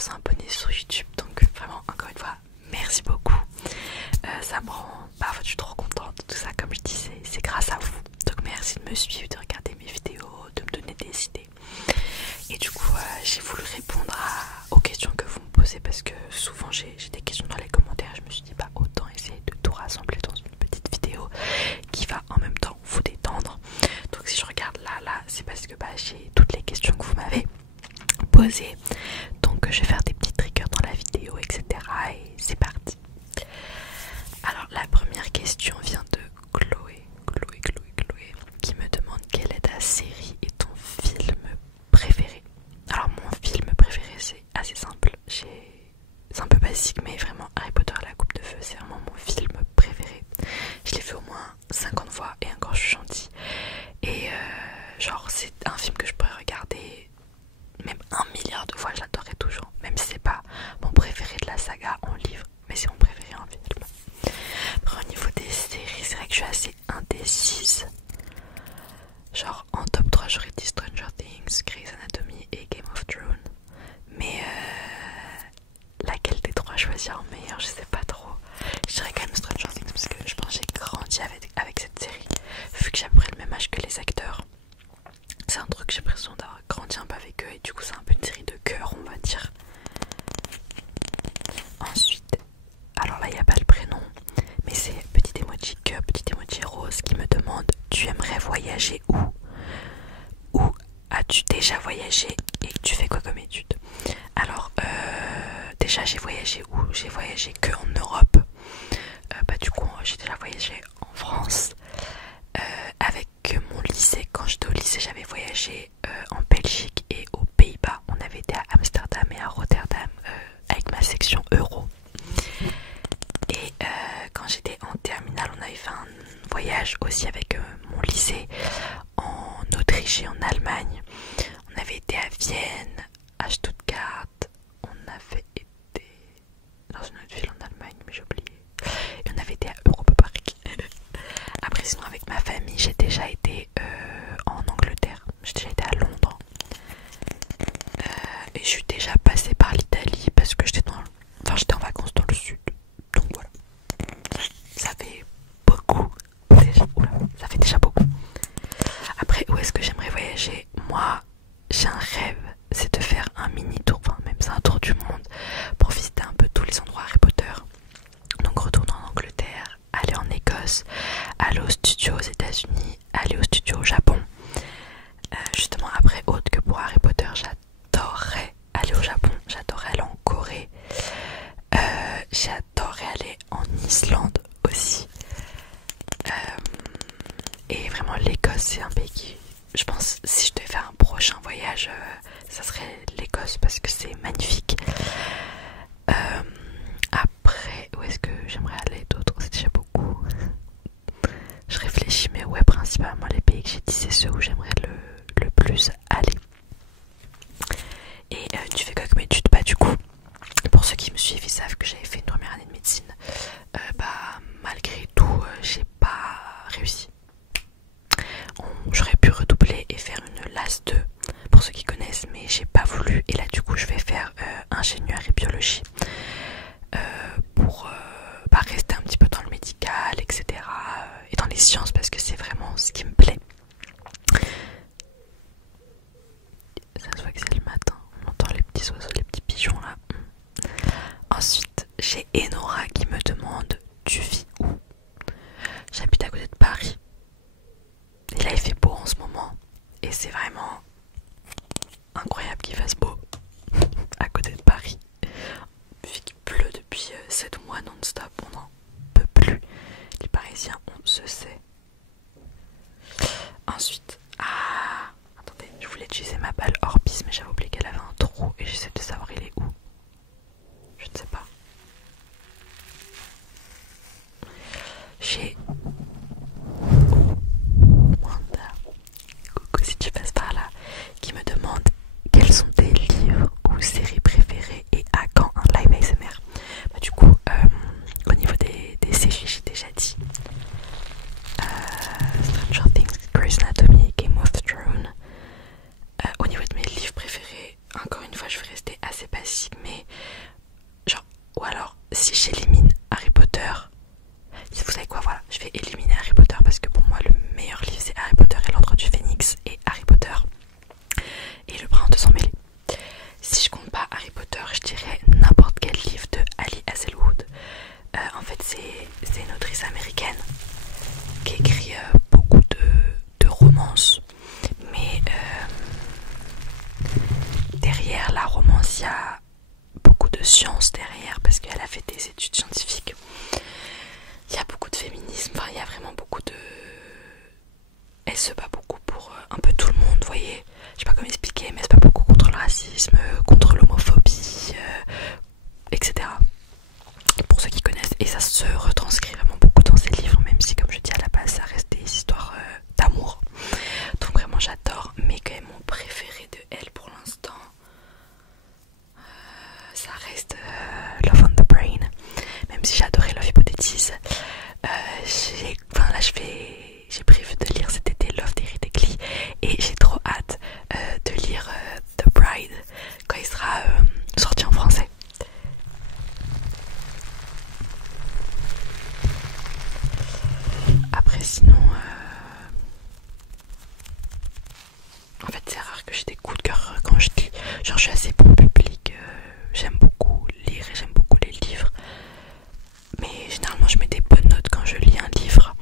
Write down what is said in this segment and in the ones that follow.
300 abonnés sur YouTube, donc vraiment encore une fois merci beaucoup. Ça me rend, je suis trop contente, tout ça comme je disais, c'est grâce à vous. Donc merci de me suivre, de regarder mes vidéos, de me donner des idées. Et du coup j'ai voulu répondre aux questions que vous me posez, parce que souvent j'ai des questions dans les commentaires. Je me suis dit autant essayer de tout rassembler dans une petite vidéo qui va en même temps vous détendre. Donc si je regarde là c'est parce que j'ai toutes les questions que vous m'avez posées. Donc je vais faire des petits triggers dans la vidéo, etc. Et c'est parti. Alors la première question vient de Chloé qui me demande quelle est ta série et ton film préféré. Alors mon film préféré c'est assez simple, c'est un peu basique mais vraiment Harry Potter la coupe de feu c'est vraiment mon film préféré. Je l'ai fait au moins 50 fois et encore je suis gentille. Et genre c'est un film que je pourrais regarder même 1 milliard de fois, je l'adorerai toujours. Même si c'est pas mon préféré de la saga en livre, mais c'est mon préféré en film. Après au niveau des séries, c'est vrai que je suis assez indécise. Genre en top 3 j'aurais dit Stranger Things, Grey's Anatomy et Game of Thrones. Mais laquelle des trois choisir en meilleur, je sais pas trop. Je dirais quand même Stranger Things parce que je pense que j'ai grandi avec cette série. Vu que j'ai à peu près le même âge que les acteurs, c'est un truc que j'ai l'impression d'avoir grandi un peu avec eux. Et du coup c'est un peu une série de cœur, on va dire. Ensuite, alors là il n'y a pas le prénom, mais c'est petit emoji cœur, petit emoji rose qui me demande: tu aimerais voyager où? Où as-tu déjà voyagé et tu fais quoi comme études? Alors déjà j'ai voyagé où? J'ai voyagé que en Europe. Du coup j'ai déjà voyagé en France. Avec mon lycée, quand j'étais au lycée j'avais voyagé en Belgique et aux Pays-Bas. On avait été à Amsterdam et à Rotterdam avec ma section Euro. Et quand j'étais en terminale on avait fait un voyage aussi avec mon lycée en Autriche et en Allemagne. On avait été à Vienne, à Stuttgart, on avait été dans une autre ville en Allemagne mais j'ai oublié. Et on avait été à Europa Park. Après sinon avec ma famille j'ai déjà été en Angleterre, j'ai déjà été à Londres. Et je suis déjà passée par l'Italie parce que j'étais en vacances dans le sud. Donc voilà. Ça fait beaucoup déjà. Oula, ça fait déjà beaucoup. Après où est-ce que j'aimerais voyager? Moi j'ai un rêve, c'est de faire un mini tour, enfin même c'est un tour du monde pour visiter un peu tous les endroits Harry Potter. Donc retourner en Angleterre, aller en Écosse, aller au studio aux États-Unis, aller au studio au Japon. Justement après autre que pour Harry Potter, j'adorerais aller au Japon, j'adorerais aller en Corée, j'adorerais aller en Islande aussi. Et vraiment l'Écosse c'est un pays qui, je pense, si je devais faire un prochain voyage, ça serait l'Écosse parce que c'est magnifique. Après, où est-ce que j'aimerais aller d'autres? C'est déjà beaucoup. Je réfléchis, mais ouais, principalement les pays que j'ai dit, c'est ceux où j'aimerais le plus aller. Et tu fais quoi comme études? Du coup, pour ceux qui me suivent, ils savent que j'avais fait une première année de médecine. Malgré tout, j'ai pas réussi. J'aurais pu redoubler et faire une LAS 2 pour ceux qui connaissent, mais j'ai pas voulu. Et là du coup je vais faire ingénieur et biologie pour rester un petit peu dans le médical, etc. Et dans les sciences parce que c'est vraiment ce qui me plaît. Ça se voit que c'est le matin, on entend les petits oiseaux, les petits pigeons là. Ensuite j'ai Enora qui me demande: tu vis où? J'habite à côté de Paris. Et là il fait beau en ce moment. Et c'est vraiment incroyable qu'il fasse beau à côté de Paris. Vu qu'il pleut depuis 7 mois non-stop, on n'en peut plus. Les Parisiens, on se sait. Ensuite, attendez, je voulais utiliser ma balle Orbis, mais j'avais oublié qu'elle avait un trou et j'essaie de savoir il est où. Je ne sais pas. si j'élimine Harry Potter, si vous savez quoi, voilà, je vais éliminer Harry Potter parce que pour moi le meilleur livre c'est Harry Potter et l'Ordre du Phénix et Harry Potter et le Prince de sang mêlé. Si je compte pas Harry Potter, je dirais n'importe quel livre de Ali Hazelwood. En fait c'est une autrice américaine qui écrit beaucoup de romances, mais derrière la romance il y a beaucoup de science derrière parce qu'elle a fait des études scientifiques. Il y a beaucoup de féminisme, enfin il y a vraiment beaucoup de... Elle se bat beaucoup pour un peu tout le monde, vous voyez. Je sais pas comment expliquer, mais elle se bat beaucoup contre le racisme, contre l'homophobie, etc. Pour ceux qui connaissent, et ça se retranscrit vraiment beaucoup dans ses livres, même si comme je dis à la base ça reste des histoires d'amour. Donc vraiment j'adore, mais quand même mon préféré de elle pour l'instant, ça reste Love on the Brain. Même si j'ai adoré Love Hypothesis, j'ai prévu de lire cet été Love d'Eric Eckley et j'ai trop hâte de lire The Bride quand il sera sorti en français. Après sinon, en fait c'est rare que j'ai des coups de cœur quand je lis. Genre je suis assez bon public, j'aime beaucoup lire et j'aime beaucoup les livres. Mais généralement je mets des bonnes notes quand je lis un livre.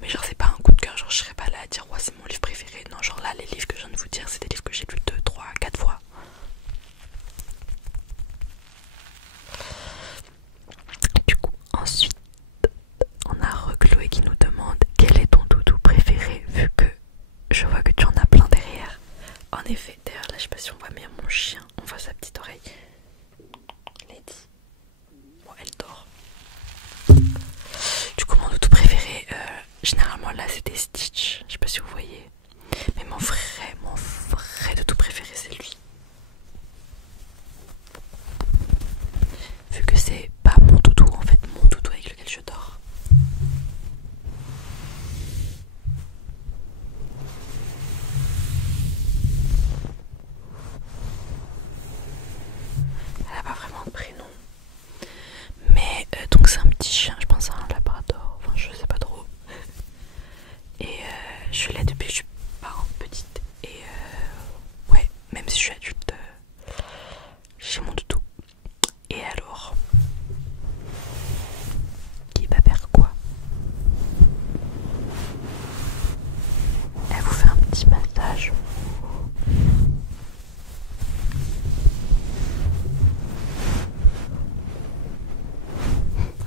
Mais genre c'est pas un coup de cœur, genre je serais pas là à dire ouais c'est mon livre préféré. Non, genre là les livres que je viens de vous dire c'est des livres que j'ai lus 2, 3, 4 fois. Du coup ensuite on a Chloé qui nous demande quel est ton doudou préféré, vu que je vois que tu en as plein derrière. En effet, d'ailleurs là je sais pas si on voit bien mon chien, on voit sa petite oreille. Lady. Bon elle dort. Du coup mon doudou préféré, généralement là c'est des Stitch, je sais pas si vous voyez. Mais mon vrai doudou préféré c'est lui. Vu que c'est pas mon doudou en fait, mon doudou avec lequel je dors. Elle a pas vraiment de prénom. Mais donc c'est un petit chien, je pense à un labrador, enfin je sais pas trop. Et je l'ai depuis que je suis pas petite. Et ouais, même si je suis adulte, j'ai mon doudou. Et alors, qui va faire quoi? Elle vous fait un petit massage.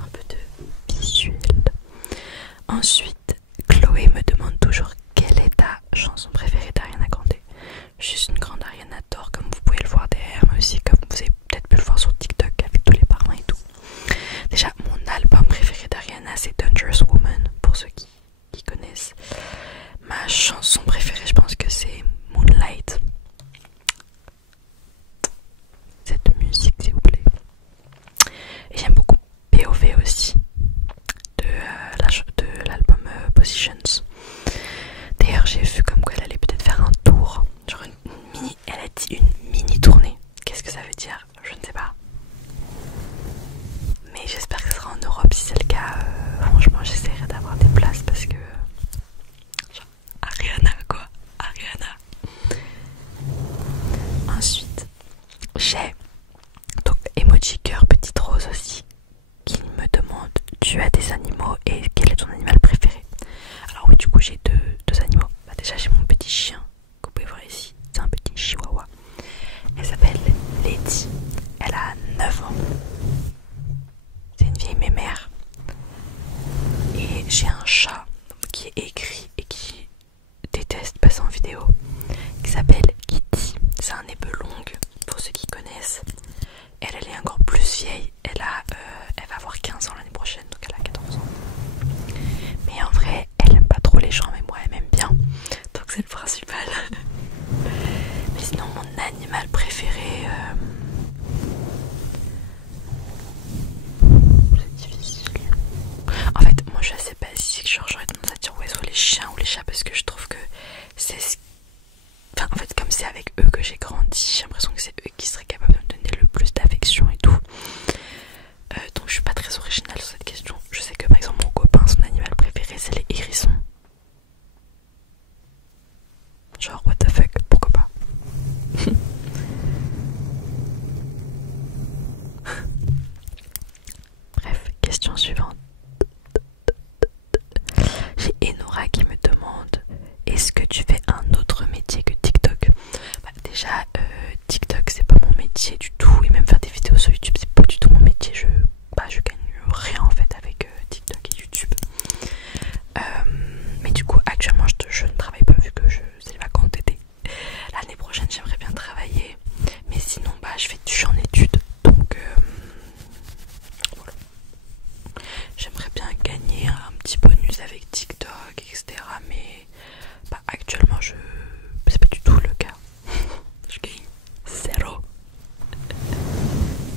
Un peu de visuel. Ensuite, Chloé me demande toujours quelle est ta chanson préférée d'Ariana Grande. Je suis une grande Ariana adore, comme vous pouvez le voir derrière, mais aussi comme vous avez peut-être pu le voir sur TikTok avec tous les parents et tout. Déjà, mon album préféré d'Ariana c'est Dangerous Woman, pour ceux qui connaissent. Ma chanson préférée, je pense que c'est Moonlight. Cette musique, s'il vous plaît. Et j'aime beaucoup POV aussi, de l'album Positions. D'ailleurs, j'ai vu comme quoi elle allait peut-être faire un tour, genre elle a dit une mini tournée. Qu'est-ce que ça veut dire? Je ne sais pas. Mais j'espère que ce sera en Europe. Si c'est le cas, franchement, j'essaierai d'avoir des places parce que genre, Ariana quoi, Ariana. Ensuite, j'ai donc Emoji Cœur Petite Rose aussi qui me demande tu as des animaux et quel est ton animal préféré? Alors oui, du coup j'ai deux animaux. Bah, déjà j'ai mon petit chien que vous pouvez voir ici, c'est un petit chihuahua. Elle s'appelle Lady, elle a 9 ans. C'est une vieille mémère. Et j'ai un chat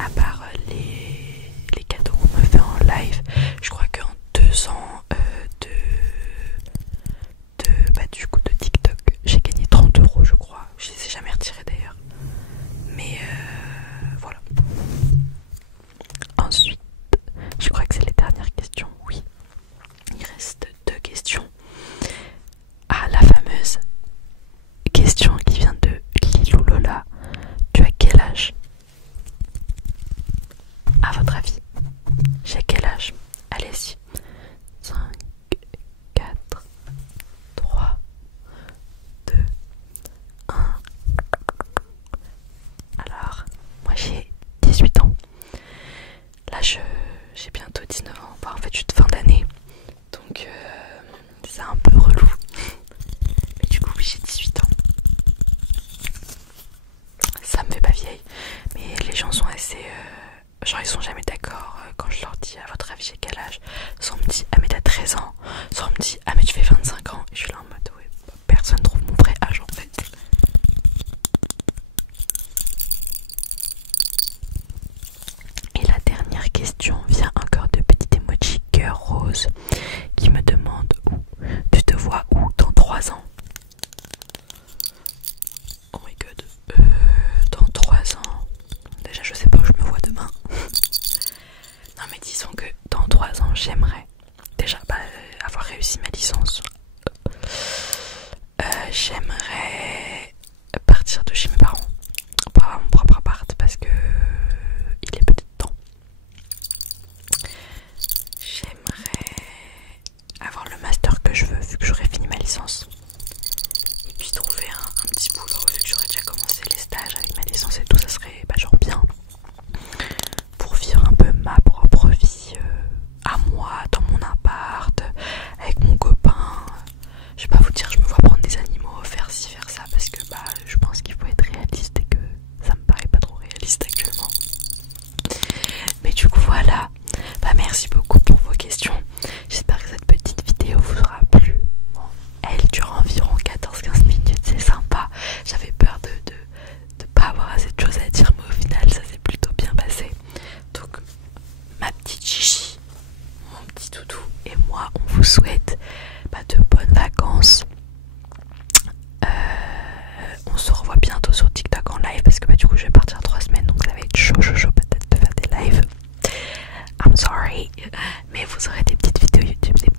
à part les cadeaux qu'on me fait en live, je crois qu'en 2 ans du coup de TikTok, j'ai gagné 30 € je crois. Je les ai jamais retirés d'ailleurs. Mais voilà. Ensuite, je crois que c'est les dernières questions. Oui, il reste 2 questions. Ah, la fameuse question qui vient de Lilou Lola. Tu as quel âge? À votre avis, j'ai quel âge? Allez-y. 5, 4, 3, 2, 1. Alors, moi j'ai 18 ans. Là j'ai bientôt 19 ans. Enfin, en fait je suis de fin d'année. Donc c'est un peu relou. Mais du coup oui, j'ai 18 ans. Ça me fait pas vieille. Mais les gens sont assez... genre ils sont jamais d'accord quand je leur dis à votre avis j'ai quel âge. Soit on me dit ah mais t'as 13 ans. Soit on me dit ah mais tu fais 25 ans. Et je suis là en mode ouais, personne trouve mon vrai âge en fait. Et la dernière question vient encore de petit emoji cœur rose qui me demande où tu te vois où dans 3 ans. Oh my god, dans 3 ans, déjà je sais pas où je me vois demain. Non mais disons que dans 3 ans j'aimerais déjà avoir réussi ma licence. J'aimerais partir de chez mes parents pour avoir mon propre appart parce que il est peut-être temps. J'aimerais avoir le master que je veux vu que j'aurais fini ma licence. Et puis trouver un petit boulot vu que j'aurais déjà commencé les stages avec ma licence et tout, ça serait genre bien. Pour vivre un peu ma propre vie à moi, dans mon appart, avec mon copain. Je vais pas vous dire, je me vois prendre des animaux, faire ci, faire ça, parce que je pense qu'il faut être réaliste et que ça me paraît pas trop réaliste actuellement. Mais du coup voilà, merci beaucoup pour vos questions. J'espère que cette petite vidéo vous aura plu. Bon, elle dure environ 14-15 minutes, c'est sympa. J'avais peur de pas avoir assez de choses à dire, mais au final ça s'est plutôt bien passé. Donc ma petite chichi, mon petit doudou et moi on vous souhaite de bonnes vacances. On se revoit bientôt sur TikTok en live parce que du coup je vais partir 3 semaines, donc ça va être chaud peut-être de faire des lives. I'm sorry, mais vous aurez des petites vidéos YouTube, des